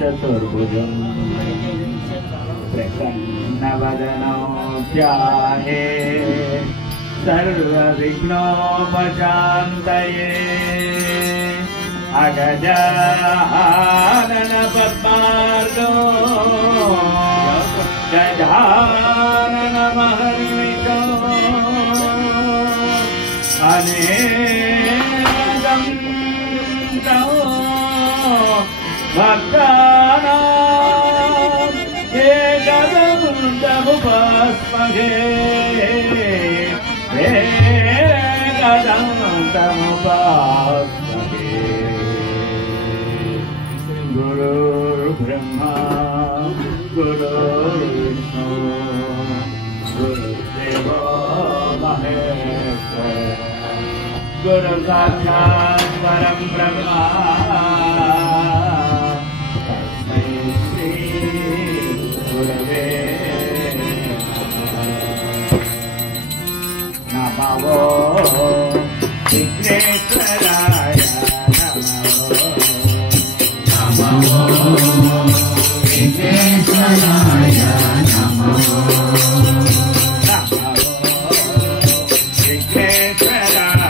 चतुर्भुजं प्रसन्नवदनो ध्याये सर्वविघ्नोपशान्तये अगजानन पद्मार्गो गजानन महर्निशो अनेकं भक्तानां एकदन्तमुपास्महे एकदन्तमुपास्महे। गुरुर्ब्रह्मा गुरुर्विष्णु गुरुर्देवो महेश्वरः गुरुसाक्षात् परं ब्रह्म नमो विघ्नेश्वराय नमो विघ्नेश्वराय नमो विघ्नेश्वराय नमो विघ्नेश्वराय नमो।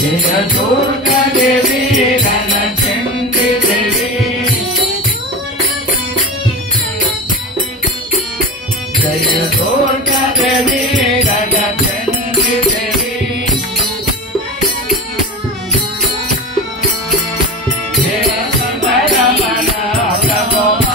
जय दुर्गा देवी रणचंडी देवी जय दुर्गा देवी रणचंडी देवी जय रमण प्रभु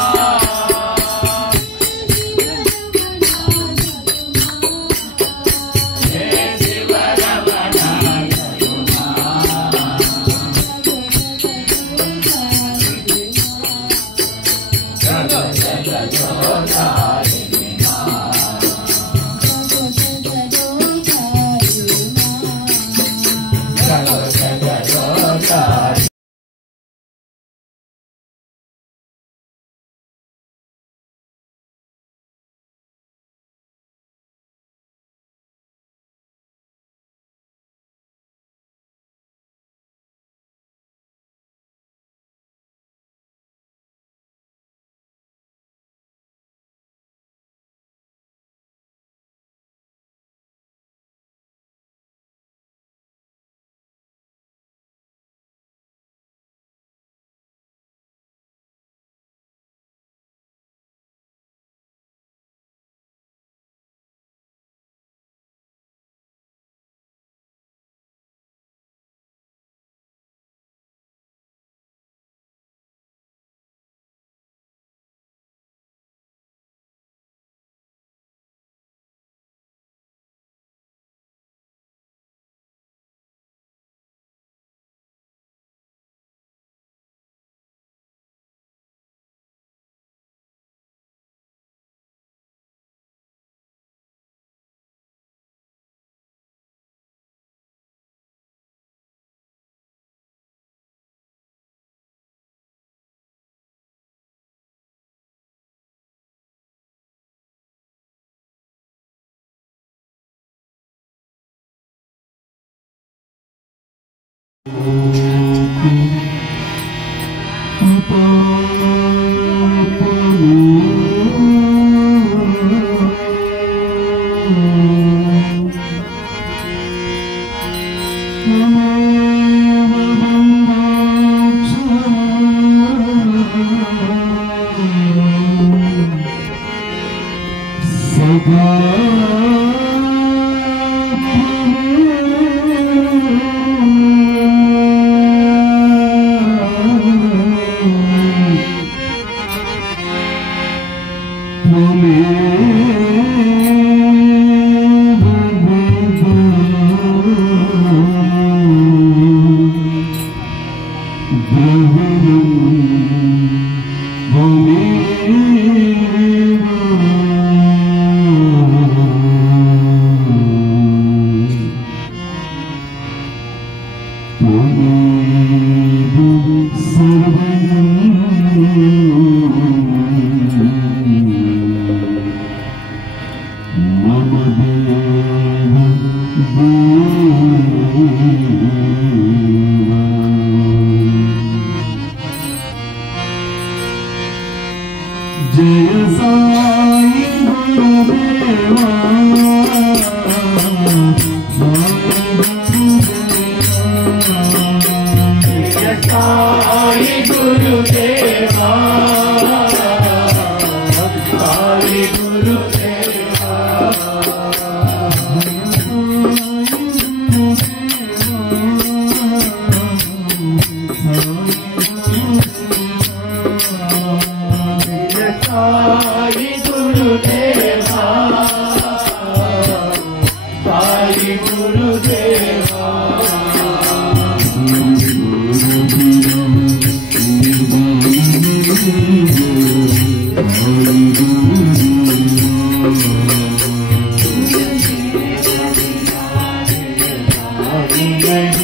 Jai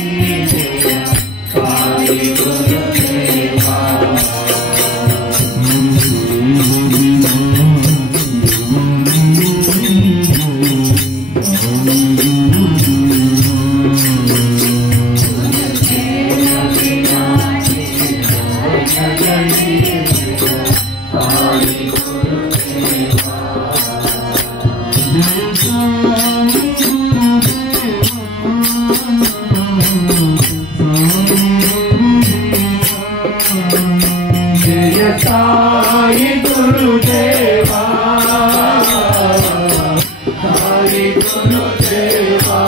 साई गुरुदेवा साई गुरुदेवा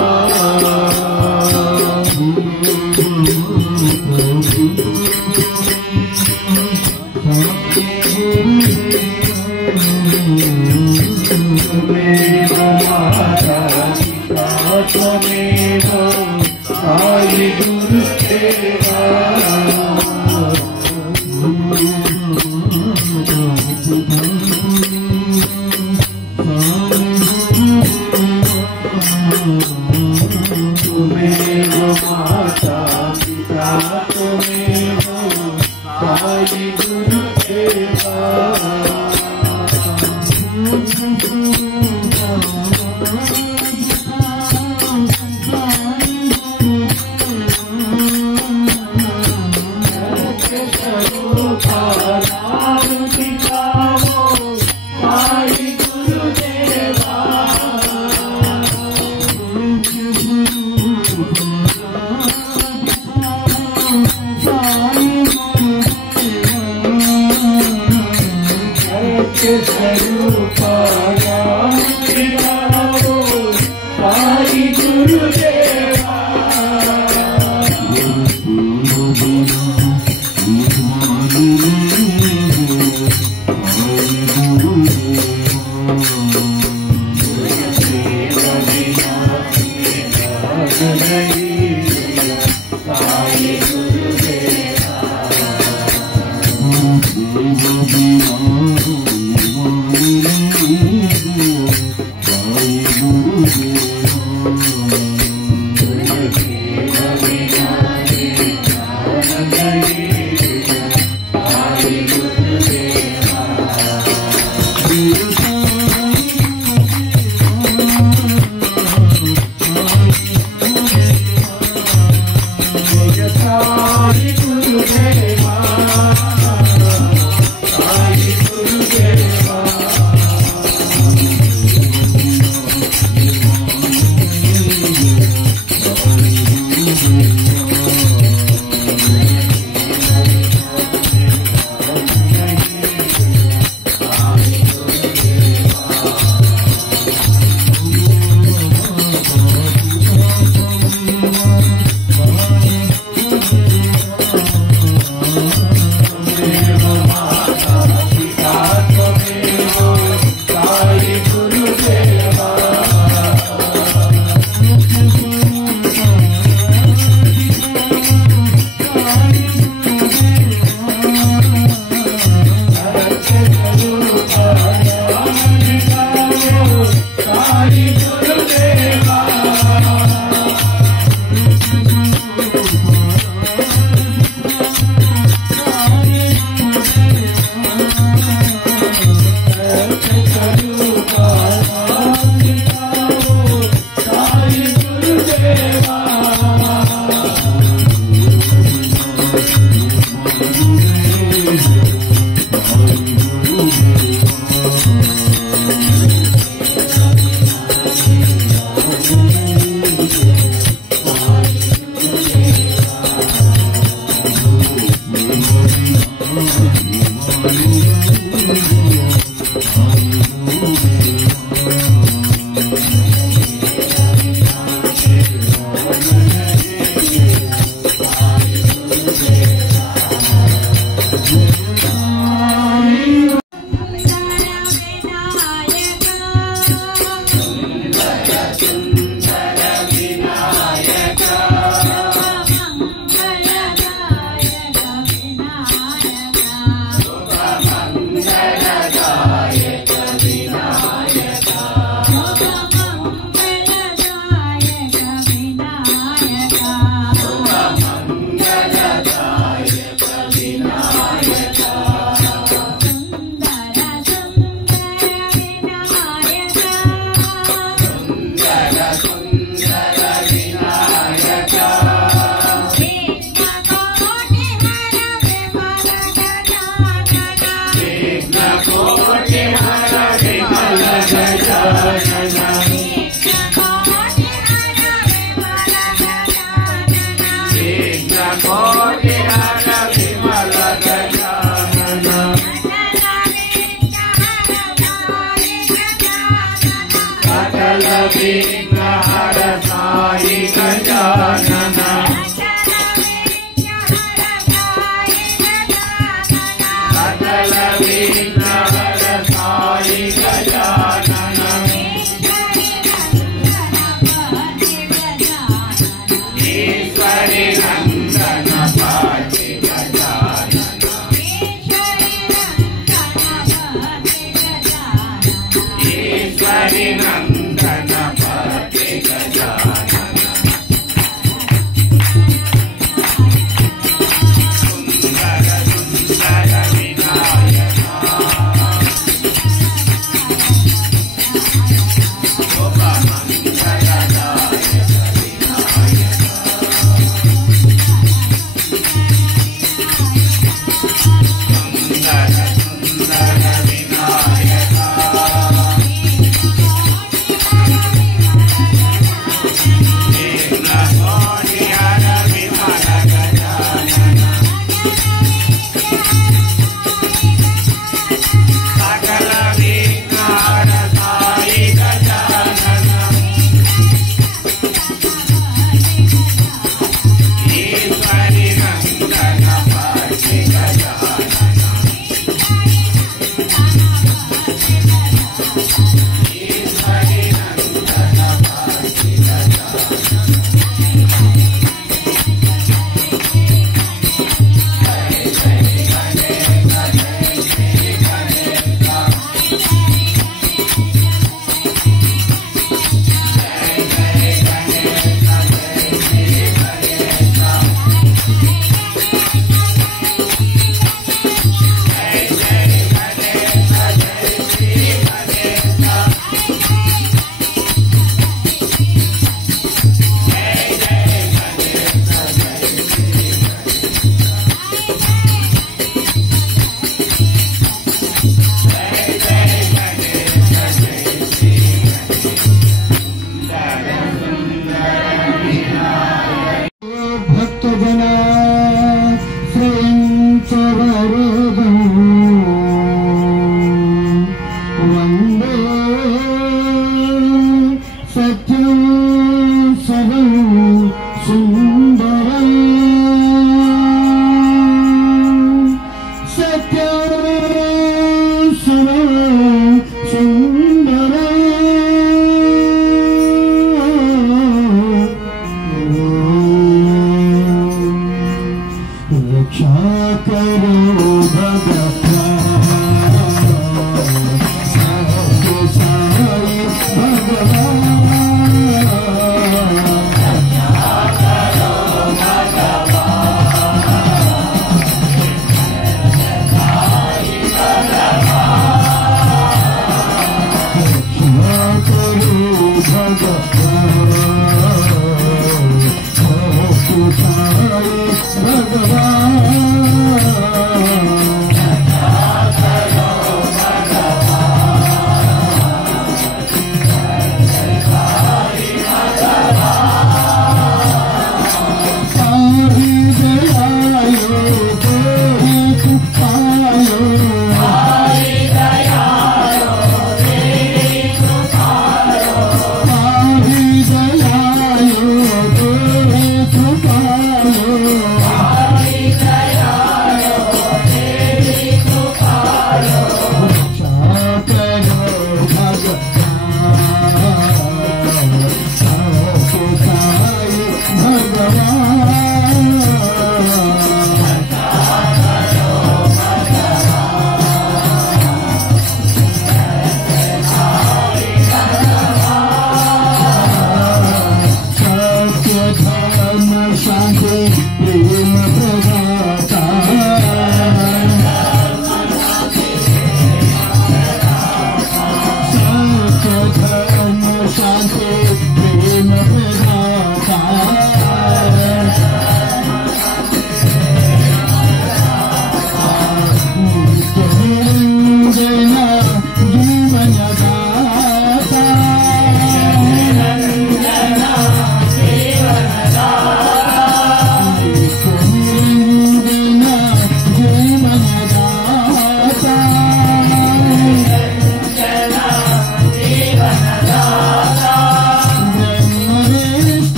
त्वमेव माता पिता त्वमेव साई गुरुदेवा त्वमेव माता पिता त्वमेव साई गुरुदेवा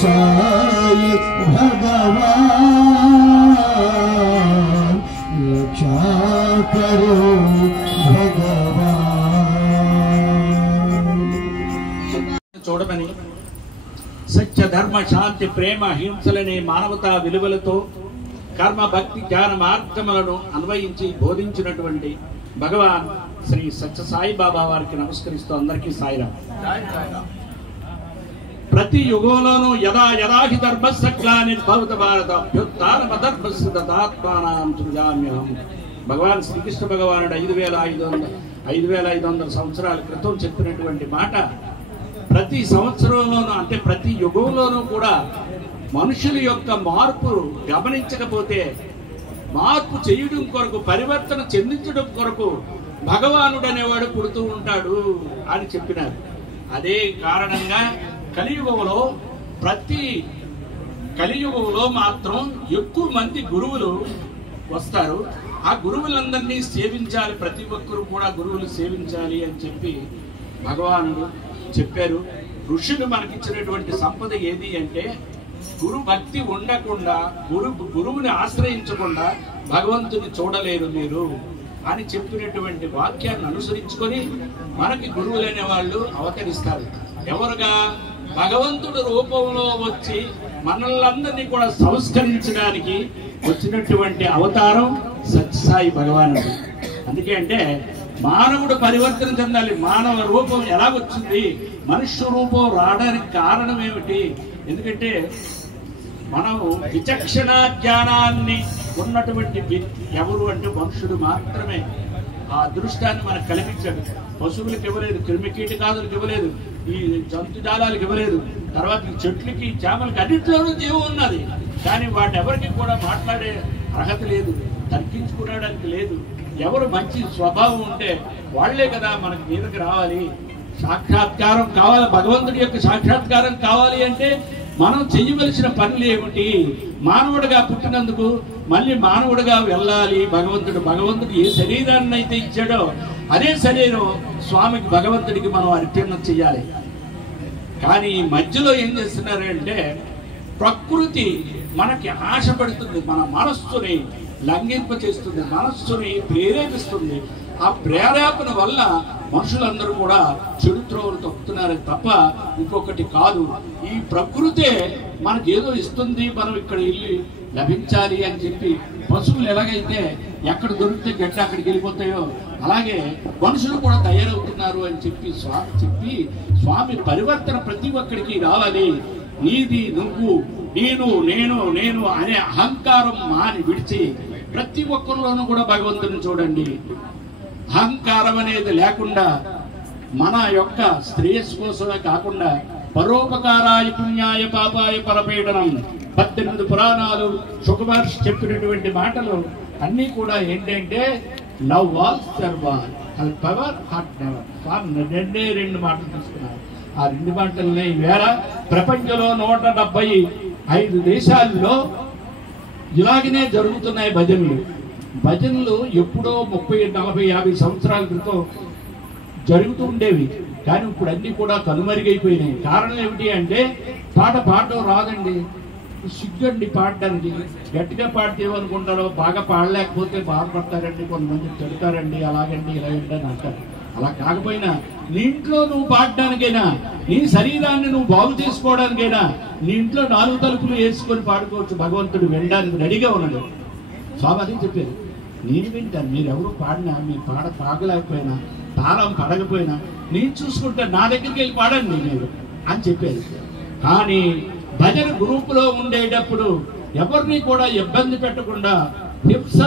साई भगवान रक्षा करो भगवान। చూడమని సత్య ధర్మ శాంతి ప్రేమ హింసలనే మానవతా విలువలతో కర్మ భక్తి జ్ఞాన మార్గములను అన్వయించి బోధించినటువంటి భగవాన్ శ్రీ సత్య సాయి బాబా వారికి నమస్కరిస్తూ అందరికీ సాయిరాం. ప్రతి యుగంలోనూ యదా యదాహి ధర్మస్య గ్లానిర్భవతి భారత అభ్యుత్థానమధర్మస్య తదాత్మానాం సృజామ్యహం. భగవాన్ శ్రీకృష్ణ భగవానుడు 5500 సంవత్సరాల క్రితం చెప్పినటువంటి మాట ప్రతి సంవత్సరంలోనూ అంటే ప్రతి యుగంలోనూ కూడా మనుషుల యొక్క మార్పు గమనించకపోతే మార్పు చేయడం కొరకు పరివర్తన చెందించడం కొరకు భగవానుడు అనేవాడు పుడుతూ ఉంటాడు అని చెప్పినారు. అదే కారణంగా కలియుగంలో మాత్రం ఎక్కువ మంది గురువులు వస్తారు. ఆ గురువులందరినీ సేవించాలి, ప్రతి ఒక్కరు కూడా గురువులు సేవించాలి అని చెప్పి భగవానుడు చెప్పారు. ఋషులు మనకిచ్చినటువంటి సంపద ఏది అంటే గురు భక్తి ఉండకుండా గురువుని ఆశ్రయించకుండా భగవంతుని చూడలేరు మీరు అని చెప్పినటువంటి వాక్యాన్ని అనుసరించుకొని మనకి గురువులైన వాళ్ళు అవతరిస్తారు. ఎవరుగా? భగవంతుడు రూపంలో వచ్చి మనల్ని కూడా సంస్కరించడానికి వచ్చినటువంటి అవతారం సత్యసాయి భగవానుడు. అందుకే అంటే మానవుడు పరివర్తన చెందాలి. మానవ రూపం ఎలా వచ్చింది? మనుష్య రూపం రావడానికి కారణం ఏమిటి? ఎందుకంటే మనం విచక్షణ జ్ఞానాన్ని ఉన్నటువంటి వ్యక్తి ఎవరు అంటే మనుషుడు మాత్రమే. ఆ అదృష్టాన్ని మనకు కల్పించాడు. పశువులకు ఇవ్వలేదు, క్రిమికీటకాదులకు ఇవ్వలేదు, ఈ జంతుజాలాలకు ఇవ్వలేదు, తర్వాత ఈ చెట్లకి చేమలకి అన్నింటిలోనూ జీవం ఉన్నది. కానీ వాటి ఎవరికి కూడా మాట్లాడే అర్హత లేదు, తర్కించుకోవడానికి లేదు. ఎవరు మంచి స్వభావం ఉంటే వాళ్లే కదా మనకి మీదకి రావాలి. సాక్షాత్కారం కావాలి, భగవంతుడి యొక్క సాక్షాత్కారం కావాలి అంటే మనం చెయ్యవలసిన పనులు ఏమిటి? మానవుడిగా పుట్టినందుకు మళ్ళీ మానవుడిగా వెళ్ళాలి. భగవంతుడు ఏ శరీరాన్ని అయితే ఇచ్చాడో అదే శరీరం స్వామికి భగవంతుడికి మనం అర్పణ చెయ్యాలి. కానీ మధ్యలో ఏం చేస్తున్నారంటే ప్రకృతి మనకి ఆశ పడుతుంది, మన మనస్సుని లంఘింప చేస్తుంది, మనస్సుని ప్రేరేపిస్తుంది. ఆ ప్రేరేపణ వల్ల మనుషులందరూ కూడా చెడు త్రోవలు తొక్కుతున్నారు తప్ప ఇంకొకటి కాదు. ఈ ప్రకృతే మనకి ఏదో ఇస్తుంది, మనం ఇక్కడ వెళ్ళి లభించాలి అని చెప్పి పశువులు ఎలాగైతే ఎక్కడ దొరికితే గడ్డ అక్కడికి వెళ్ళిపోతాయో అలాగే మనుషులు కూడా తయారవుతున్నారు అని చెప్పి స్వామి పరివర్తన ప్రతి ఒక్కడికి రావాలి. నీది నువ్వు, నేను అనే అహంకారం మాని విడిచి ప్రతి ఒక్కరిలోనూ కూడా భగవంతుని చూడండి. అహంకారం అనేది లేకుండా మన యొక్క శ్రేయస్సు కోసమే కాకుండా పరోపకారాయ పుణ్యాయ పాపాయ పరపీడనం 18 పురాణాలు సుఖమహర్షి చెప్పినటువంటి మాటలు అన్నీ కూడా ఏంటంటే love all serve all, power heart never. రెండు మాటలు తీసుకున్నారు. ఆ 2 మాటలనే వేళ ప్రపంచంలో 175 దేశాల్లో ఇలాగనే జరుగుతున్నాయి భజనలు. ఎప్పుడో 30, 40, 50 సంవత్సరాల క్రితం జరుగుతూ ఉండేవి. కానీ ఇప్పుడు అన్ని కూడా కనుమరుగైపోయినాయి. కారణం ఏమిటి అంటే పాడడం రాదండి, సిగ్గండి పాడడానికి. గట్టిగా పాడితే ఏమనుకుంటారో బాగా పాడలేకపోతే బాధపడతారండి, కొంతమంది తిడతారండి, అలాగండి ఇలాగండి అని అంటారు. అలా కాకపోయినా నీ ఇంట్లో నువ్వు పాడడానికైనా, నీ శరీరాన్ని నువ్వు బాగు చేసుకోవడానికైనా నీ ఇంట్లో 4 తలుపులు వేసుకొని పాడుకోవచ్చు. భగవంతుడు వినడానికి రెడీగా ఉన్నాడు. స్వామి అది చెప్పారు, నేను వింటాను. మీరెవరు పాడినా, మీరు పాగలేకపోయినా, తాళం పడకపోయినా నేను చూసుకుంటాను, నా దగ్గరికి వెళ్ళి పాడండి మీరు అని చెప్పారు. కానీ భజన గ్రూపులో ఉండేటప్పుడు ఎవరిని కూడా ఇబ్బంది పెట్టకుండా, హింస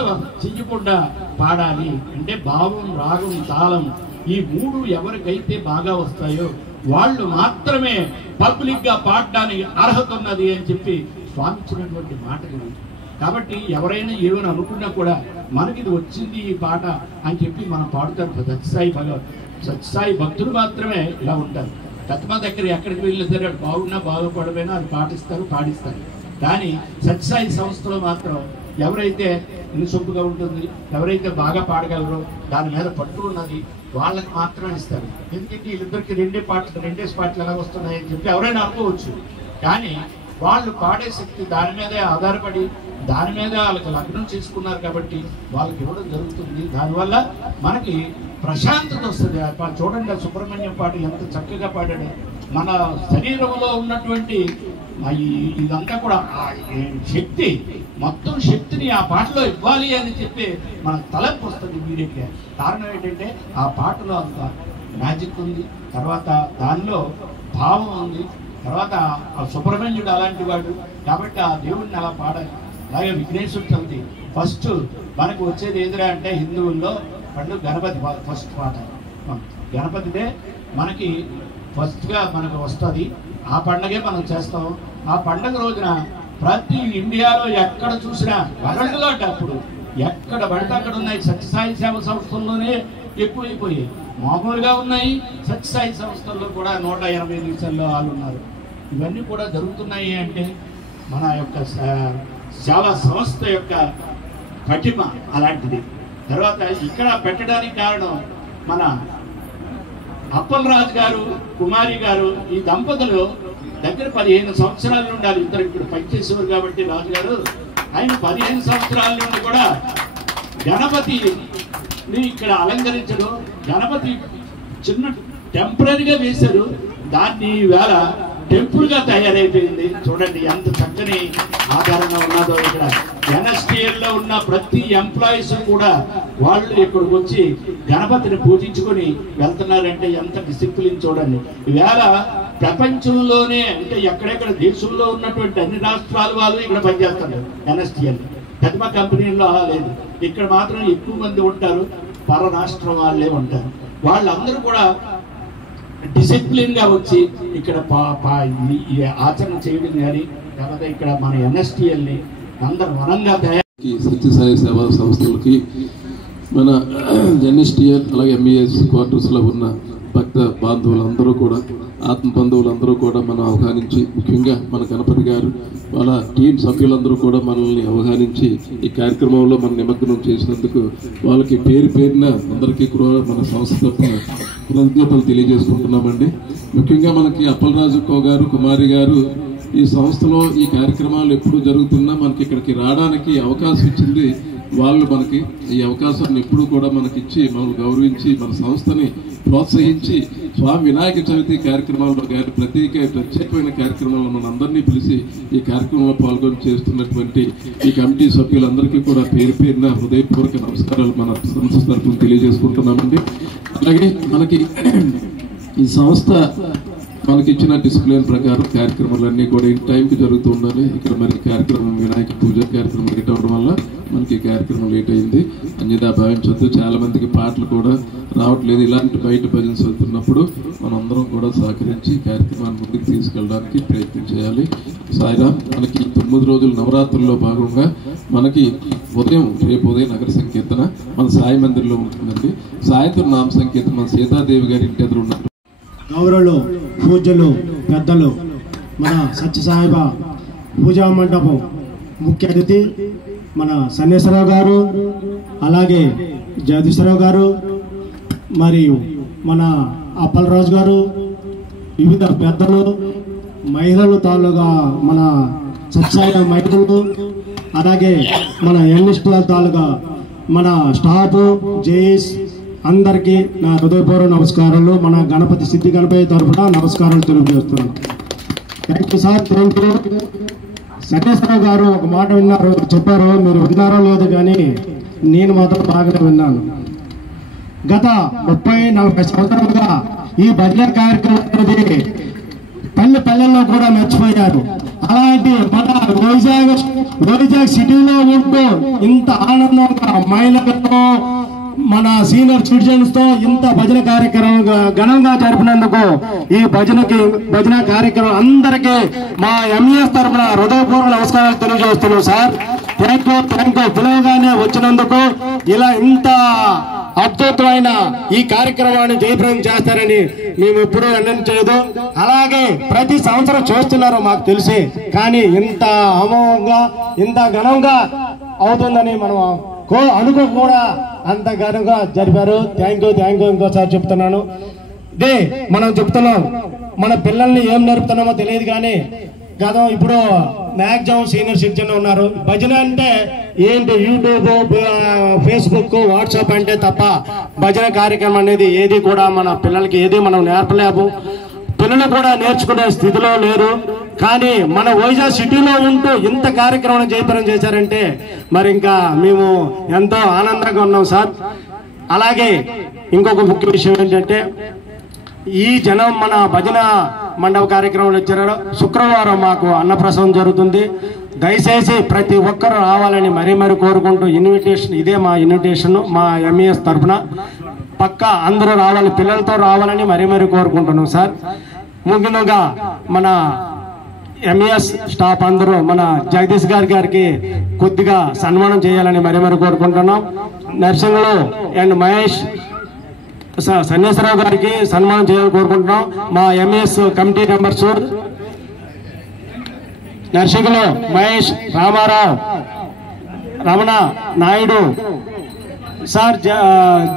చెయ్యకుండా పాడాలి. అంటే భావం, రాగం, తాళం ఈ 3 ఎవరికైతే బాగా వస్తాయో వాళ్ళు మాత్రమే పబ్లిక్ గా పాడడానికి అర్హత ఉన్నది అని చెప్పి స్వామి ఇచ్చినటువంటి మాటలు. కాబట్టి ఎవరైనా ఏమైనా అనుకున్నా కూడా మనకి ఇది వచ్చింది ఈ పాట అని చెప్పి మనం పాడుతారు. సత్యసాయి భక్తులు మాత్రమే ఇలా ఉంటారు. తత్మా దగ్గర ఎక్కడికి వెళ్ళిన సరే బాగున్నా బాగుపడమైనా అది పాడిస్తారు. కానీ సత్యసాయి సంస్థలో మాత్రం ఎవరైతే నిసొంపుగా ఉంటుంది, ఎవరైతే బాగా పాడగలరో, దాని మీద పట్టు ఉన్నది వాళ్ళకి మాత్రమే ఇస్తారు. ఎందుకంటే వీళ్ళిద్దరికి 2 పాటలు ఎలా వస్తున్నాయని చెప్పి ఎవరైనా అనుకోవచ్చు. కానీ వాళ్ళు పాడే శక్తి దాని మీదే ఆధారపడి దాని మీద వాళ్ళకి లగ్నం చేసుకున్నారు కాబట్టి వాళ్ళకి ఇవ్వడం జరుగుతుంది. దానివల్ల మనకి ప్రశాంతత వస్తుంది. చూడండి సుబ్రహ్మణ్యం పాట ఎంత చక్కగా పాడాడు. మన శరీరంలో ఉన్నటువంటి ఇదంతా కూడా శక్తి, మొత్తం శక్తిని ఆ పాటలో ఇవ్వాలి అని చెప్పి మన తలపు వస్తుంది ఇమీడియట్గా. కారణం ఏంటంటే ఆ పాటలో అంత మ్యాజిక్ ఉంది, తర్వాత దానిలో భావం ఉంది, తర్వాత ఆ సుబ్రహ్మణ్యుడు అలాంటి వాడు కాబట్టి ఆ దేవుడిని అలా పాడాలి. అలాగే విఘ్నేశ్వర చవితి ఫస్ట్ మనకు వచ్చేది ఏదిరా అంటే హిందువుల్లో పండుగ గణపతి ఫస్ట్ పాట. గణపతిదే మనకి ఫస్ట్గా మనకు వస్తుంది. ఆ పండగే మనం చేస్తాం. ఆ పండగ రోజున ప్రతి ఇండియాలో ఎక్కడ చూసినా వరల్డ్లో అంటే అప్పుడు ఎక్కడ పడితే అక్కడ ఉన్నాయి. సత్యసాయి సేవ సంస్థల్లోనే ఎక్కువైపోయాయి. మామూలుగా ఉన్నాయి, సత్యసాయి సంస్థల్లో కూడా 180 నిమిషాల్లో వాళ్ళు ఉన్నారు. ఇవన్నీ కూడా జరుగుతున్నాయి అంటే మన యొక్క సేవా సంస్థ యొక్క పటిమ అలాంటిది. తర్వాత ఇక్కడ పెట్టడానికి కారణం మన అప్పలరాజు గారు, కుమారి గారు, ఈ దంపతులు దగ్గర 15 సంవత్సరాల నుండి వాళ్ళు ఇద్దరు ఇప్పుడు పనిచేసేవారు కాబట్టి రాజుగారు ఆయన 15 సంవత్సరాల నుండి కూడా గణపతిని ఇక్కడ అలంకరించడం, గణపతి చిన్న టెంపరీగా వేశారు, దాన్ని వేళ టెంపుల్గా తయారైపోయింది. చూడండి ఎంత చక్కని ఆధారంగా ఉన్నదో. ఇక్కడ ఎన్ఎస్టీఎల్లో ఉన్న ప్రతి ఎంప్లాయీస్ కూడా వాళ్ళు ఇక్కడికి వచ్చి గణపతిని పూజించుకొని వెళ్తున్నారంటే ఎంత డిసిప్లిన్ చూడండి. ఈవేళ ప్రపంచంలోనే అంటే ఎక్కడెక్కడ దేశంలో ఉన్నటువంటి అన్ని రాష్ట్రాల వాళ్ళు ఇక్కడ పనిచేస్తారు. ఎన్ఎస్టీఎల్ పెద్ద కంపెనీల్లో అలా లేదు. ఇక్కడ మాత్రం ఎక్కువ మంది ఉంటారు, పర రాష్ట్రం వాళ్ళే ఉంటారు. వాళ్ళందరూ కూడా డిసిప్లిన్గా వచ్చి ఇక్కడ ఆచరణ చేయడం కానీ లేకపోతే ఇక్కడ మన ఎన్ఎస్టీఎల్ని అందరు వనంగా సత్యసాయి సేవా సంస్థలకి మన ఎన్ఎస్టీఎల్ అలాగే ఎంఈఎస్ క్వార్టర్స్లో ఉన్న భక్త బాంధవులందరూ కూడా ఆత్మ బంధువులందరూ కూడా మనం ఆహ్వానించి, ముఖ్యంగా మన గణపతి గారు వాళ్ళ టీం సభ్యులందరూ కూడా మనల్ని ఆహ్వానించి ఈ కార్యక్రమంలో మన నిమగ్నం చేసినందుకు వాళ్ళకి పేరు పేరున అందరికీ కూడా మన సంస్థ తరఫున కృతజ్ఞతలు తెలియజేసుకుంటున్నామండి. ముఖ్యంగా మనకి అప్పలరాజు గారు, కుమారి గారు ఈ సంస్థలో ఈ కార్యక్రమాలు ఎప్పుడు జరుగుతున్నా మనకి ఇక్కడికి రావడానికి అవకాశం ఇచ్చింది వాళ్ళు. మనకి ఈ అవకాశాన్ని ఎప్పుడు కూడా మనకిచ్చి మనల్ని గౌరవించి మన సంస్థని ప్రోత్సహించి స్వామి వినాయక చవితి కార్యక్రమాల్లో కానీ ప్రత్యేకమైన కార్యక్రమాల్లో మన అందరినీ పిలిచి ఈ కార్యక్రమంలో పాల్గొని చేస్తున్నటువంటి ఈ కమిటీ సభ్యులందరికీ కూడా పేరు పేరున హృదయపూర్వక నమస్కారాలు మన సంస్థ తరఫున తెలియజేసుకుంటున్నామండి. అలాగే మనకి ఈ సంస్థ మనకి ఇచ్చిన డిసిప్లిన్ ప్రకారం కార్యక్రమాలన్నీ కూడా ఈ టైంకి జరుగుతూ ఉండాలి. ఇక్కడ మరి కార్యక్రమం వినాయక పూజ కార్యక్రమం లేట్ అవ్వడం వల్ల మనకి కార్యక్రమం లేట్ అయింది. అన్యదా భావించొద్దు. చాలా మందికి పాటలు కూడా రావట్లేదు. ఇలాంటి బయట భజన్స్ వెళ్తున్నప్పుడు మనందరం కూడా సహకరించి కార్యక్రమాన్ని ముందుకు తీసుకెళ్ళడానికి ప్రయత్నం చేయాలి. సాయిరామ్. మనకి 9 రోజుల నవరాత్రుల్లో భాగంగా మనకి రేపు ఉదయం నగర సంకీర్తన మన సాయి మందిర్లో ఉంటుందండి. సాయంత్రం నామ సంకీర్తన మన సీతాదేవి గారి ఇంటి ఎదురు ఉన్నారు. గౌరవులు, పూజలు, పెద్దలు, మన సత్యసాయిబా పూజా మండపం ముఖ్య అతిథి మన సన్నేశ్వరరావు గారు, అలాగే జగదీశ్వరరావు గారు, మరియు మన అప్పలరాజు గారు, వివిధ పెద్దలు, మహిళలు తాలూగా మన సత్యసాయి మహిళలు, అలాగే మన ఎన్నిస్టుల తాలూగా మన స్టాఫ్ జేఎస్ అందరికీ నా హృదయపూర్వక నమస్కారాలు. మన గణపతి సిద్ధి గణపతి తరఫున నమస్కారాలు తెలియజేస్తున్నాను. Thank you sir. Thank you. Sanneswararao గారు ఒక మాట చెప్పారు, మీరు విన్నారో లేదు కానీ నేను మాత్రం బాగానే విన్నాను. గత 30-40 సంవత్సరాలుగా ఈ భజన కార్యక్రమం అనేది పల్లెల్లో కూడా మర్చిపోయారు. అలాంటి మన వైజాగ్ సిటీలో ఉంటూ ఇంత ఆనందంగా మహిళలతో మన సీనియర్ సిటిజన్స్ తో ఇంత భజన కార్యక్రమం ఘనంగా జరిపినందుకు ఈ భజన కార్యక్రమం అందరికీ మా ఎంఈఎస్ తరఫున హృదయపూర్వక నమస్కారాలు తెలియజేస్తున్నాం సార్. Thank you. పిలవగానే వచ్చినందుకు ఇలా ఇంత అద్భుతమైన ఈ కార్యక్రమాన్ని జయప్రదం చేస్తారని మేము ఎప్పుడూ చేయదు. అలాగే ప్రతి సంవత్సరం చేస్తున్నారు మాకు తెలిసి, కానీ ఇంత అమోఘంగా ఇంత ఘనంగా అవుతుందని మనం అనుకో కూడా అంత ఘనంగా జరిపారు. Thank you. ఇంకోసారి చెప్తున్నాను. ఇదే మనం చెప్తున్నాం, మన పిల్లల్ని ఏం నేర్పుతున్నామో తెలియదు కానీ గతం ఇప్పుడు మ్యాక్సిమం సీనియర్ సిటిజన్ ఉన్నారు. భజన అంటే ఏంటి, యూట్యూబ్, ఫేస్బుక్, వాట్సాప్ అంటే తప్ప భజన కార్యక్రమం అనేది ఏది కూడా మన పిల్లలకి ఏది మనం నేర్పలేము. పిల్లలు కూడా నేర్చుకునే స్థితిలో లేరు. కానీ మన వైజాగ్ సిటీలో ఉంటూ ఇంత కార్యక్రమం జయప్రదం చేశారంటే మరి ఇంకా మేము ఎంతో ఆనందంగా ఉన్నాం సార్. అలాగే ఇంకొక ముఖ్య విషయం ఏంటంటే ఈ జనం మన భజన మండప కార్యక్రమంలో వచ్చారు. శుక్రవారం మాకు అన్నప్రసవం జరుగుతుంది. దయచేసి ప్రతి ఒక్కరూ రావాలని మరీ మరీ కోరుకుంటూ ఇన్విటేషన్, ఇదే మా ఇన్విటేషన్ మా ఎంఈఎస్ తరఫున పక్కా అందరూ రావాలి, పిల్లలతో రావాలని మరీ మరీ కోరుకుంటున్నాం సార్. ముఖ్యంగా మన ఎంఈఎస్ స్టాఫ్ అందరూ మన జగదీష్ గారికి కొద్దిగా సన్మానం చేయాలని మరీ మరీ కోరుకుంటున్నాం. నర్సింగ్లో అండ్ మహేష్ సన్యాసరావు గారికి సన్మానం చేయాలని కోరుకుంటున్నాం. మా ఎంఎస్ కమిటీ మెంబర్స్ నర్సింగ్లో మహేష్, రామారావు, రమణ నాయుడు సార్,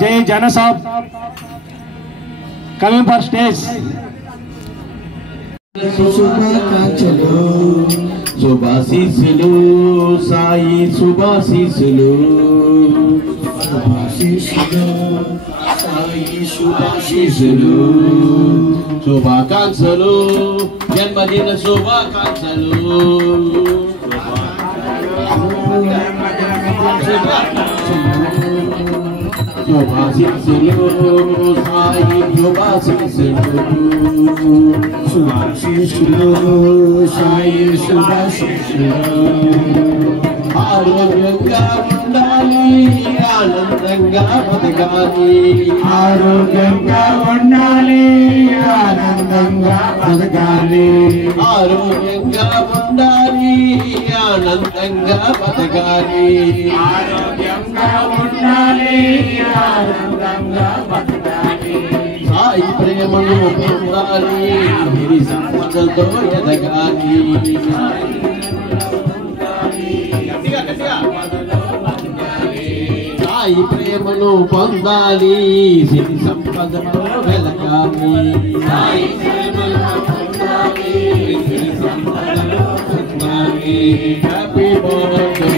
జై జనసాబ్ కమింగ్ ఫర్ స్టేజ్. శుభాకాంక్షలు, శుభాశీస్సులు, సాయి శుభాశీస్సులు, శుభాశీస్సులు, సాయి శుభాశీస్సులు, శుభాకాంక్షలు, జన్మదిన శుభాకాంక్షలు, శుభాశీస్సులు, సాయి శుభాశీస్సులు, శుభాశీస్సులు, సాయి శుభాశీస్సులు. ఆరోగ్యంగా ఉండాలి, ఆనందంగా బతకాలి, ఆరోగ్యంగా ఉండాలి, ఆనందంగా బతకాలి, ఆరోగ్యంగా ఉండాలి, ఆనందంగా బతకాలి, ఆరోగ్యంగా ఉండాలి, ఆనందంగా బతకాలి. సాయి ప్రేమను పొందాలి, గిరి సంపదతో ఎదగాలి, సాయి ప్రేమను పొందాలి, సిరి సంపదతో వెలగాలి, సాయి ప్రేమను పొందాలి, సిరి సంపదతో వెలగాలి. హ్యాపీ బర్త్డే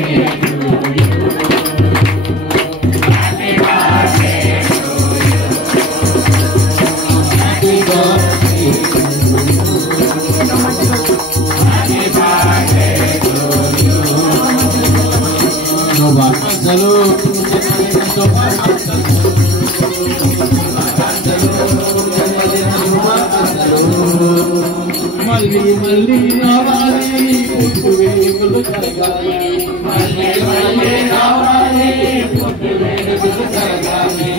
శుభాకాంక్షలు, మళ్ళీ మళ్ళీ రావాలి, పుట్టు వేగులు జరగాలి, మళ్ళీ మళ్ళీ రావాలి, పుట్టు వేగులు జరగాలి,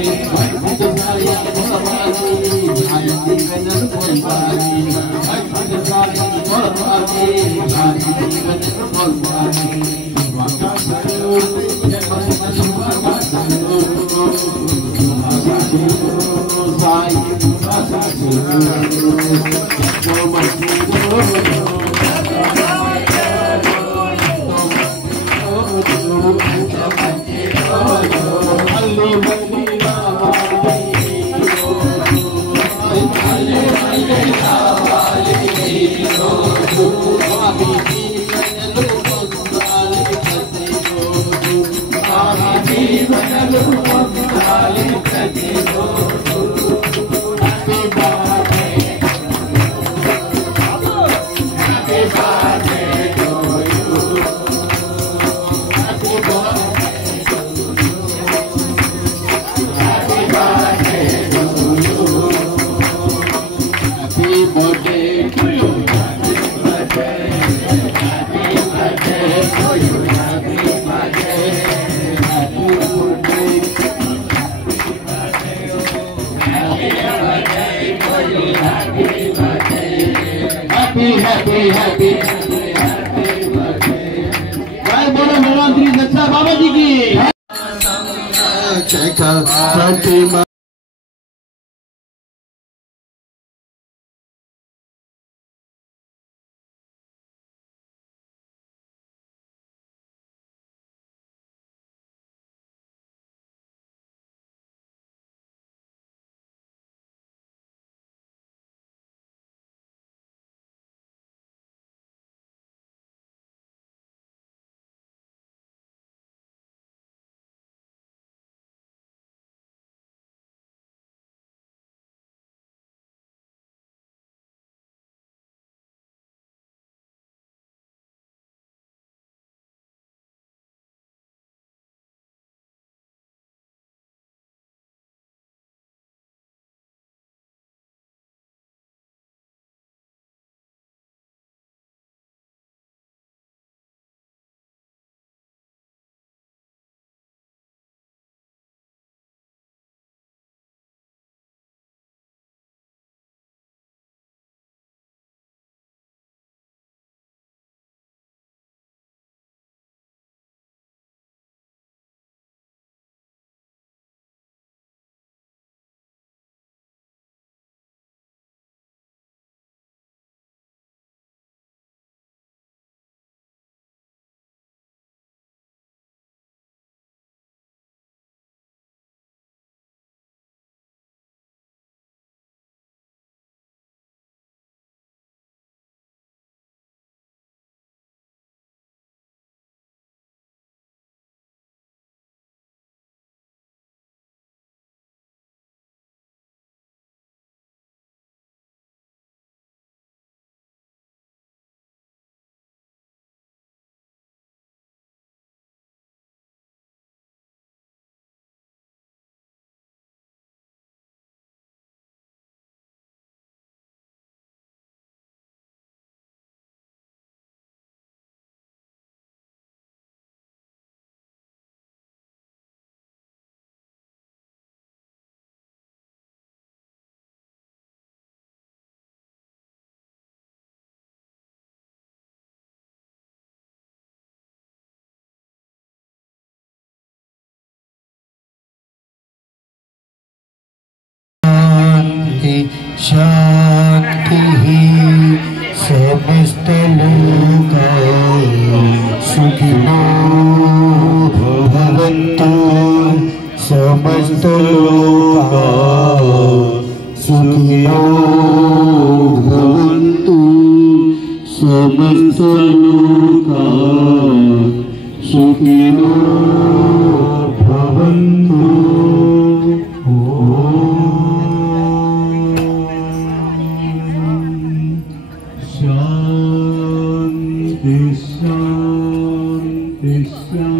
happy जय बोलो भगवान श्री दत्ता बाबा जी की। शांति शांति समस्त लोका सुखिनो भवन्तु समस्त लोका सुखिनो भवन्तु समस्त लोका सुखिनो भवन्तु। शांति शांति शांति।